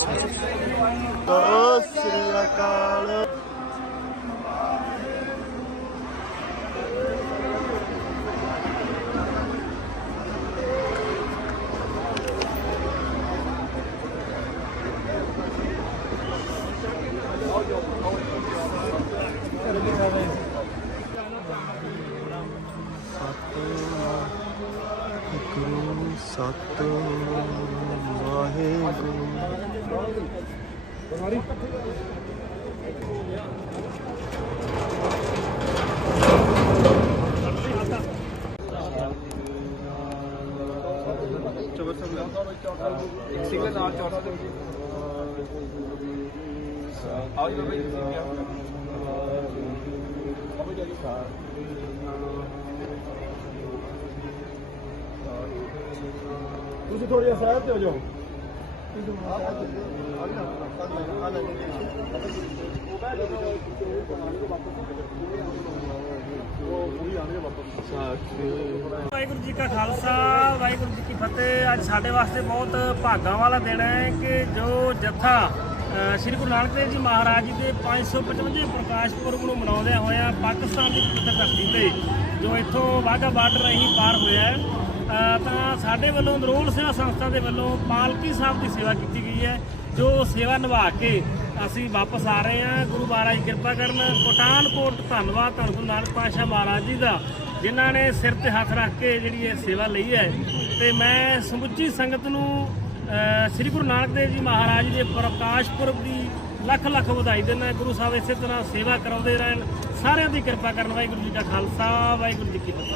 ਸਤਿ ਸ੍ਰੀ ਅਕਾਲ ਸਤਿ ਵਾਹਿਗੁਰੂ ਆਜ ਸਮਝ ਆ ਗਈ ਤੁਸੀਂ ਥੋੜੀ ਜਿਹਾ ਸਾਈਡ ਤੇ ਹੋ ਜਾਓ ਵਾਹਿਗੁਰੂ ਜੀ ਕਾ ਖਾਲਸਾ ਵਾਹਿਗੁਰੂ ਜੀ ਕੀ ਫਤਿਹ ਅੱਜ ਸਾਡੇ ਵਾਸਤੇ ਬਹੁਤ ਭਾਗਾਂ ਵਾਲਾ ਦਿਨ ਹੈ ਕਿ ਜੋ ਜਥਾ ਸ੍ਰੀ ਗੁਰੂ ਨਾਨਕ ਦੇਵ ਜੀ ਮਹਾਰਾਜ ਜੀ ਦੇ 555 ਪ੍ਰਕਾਸ਼ ਪੁਰਬ ਨੂੰ ਮਨਾਉਂਦੇ ਹੋਇਆ ਪਾਕਿਸਤਾਨ ਦੀ ਪਵਿੱਤਰ ਧਰਤੀ ਤੇ ਜੋ ਇੱਥੋਂ ਵਾਗਾ ਬਾਰਡਰ ਰਹੀ ਪਾਰ ਹੋਇਆ ਹੈ ਤਾਂ ਸਾਡੇ ਵੱਲੋਂ ਨਰੋਲ ਸੇਵਾ ਸੰਸਥਾ ਦੇ ਵੱਲੋਂ ਪਾਲਕੀ ਸਾਹਿਬ ਦੀ ਸੇਵਾ ਕੀਤੀ ਗਈ ਹੈ ਜੋ ਸੇਵਾ ਨਿਭਾ ਕੇ ਅਸੀਂ ਵਾਪਸ ਆ ਰਹੇ ਹਾਂ ਗੁਰੂ ਮਹਾਰਾਜ ਕਿਰਪਾ ਕਰਨ ਕੋਟਾਨਕੋਟ ਧੰਨਵਾਦ ਧੰਨ ਨਾਨਕ ਪਾਸ਼ਾ ਮਹਾਰਾਜ ਜੀ ਦਾ ਜਿਨ੍ਹਾਂ ਨੇ ਸਿਰ ਤੇ ਹੱਥ ਰੱਖ ਕੇ ਜਿਹੜੀ ਇਹ ਸੇਵਾ ਲਈ ਹੈ ਤੇ ਮੈਂ ਸਮੁੱਚੀ ਸੰਗਤ ਨੂੰ ਸ੍ਰੀ ਗੁਰੂ ਨਾਨਕ ਦੇਵ ਜੀ ਮਹਾਰਾਜ ਦੇ ਪ੍ਰਕਾਸ਼ ਪੁਰਬ ਦੀ ਲੱਖ ਲੱਖ ਵਧਾਈ ਦਿੰਦਾ ਗੁਰੂ ਸਾਹਿਬ ਇਸੇ ਤਰ੍ਹਾਂ ਸੇਵਾ ਕਰਾਉਂਦੇ ਰਹਿਣ ਸਾਰਿਆਂ ਦੀ ਕਿਰਪਾ ਕਰਨ ਵਾਹਿਗੁਰੂ ਜੀ ਦਾ ਖਾਲਸਾ ਵਾਹਿਗੁਰੂ ਜੀ ਕੀ ਫਤਿਹ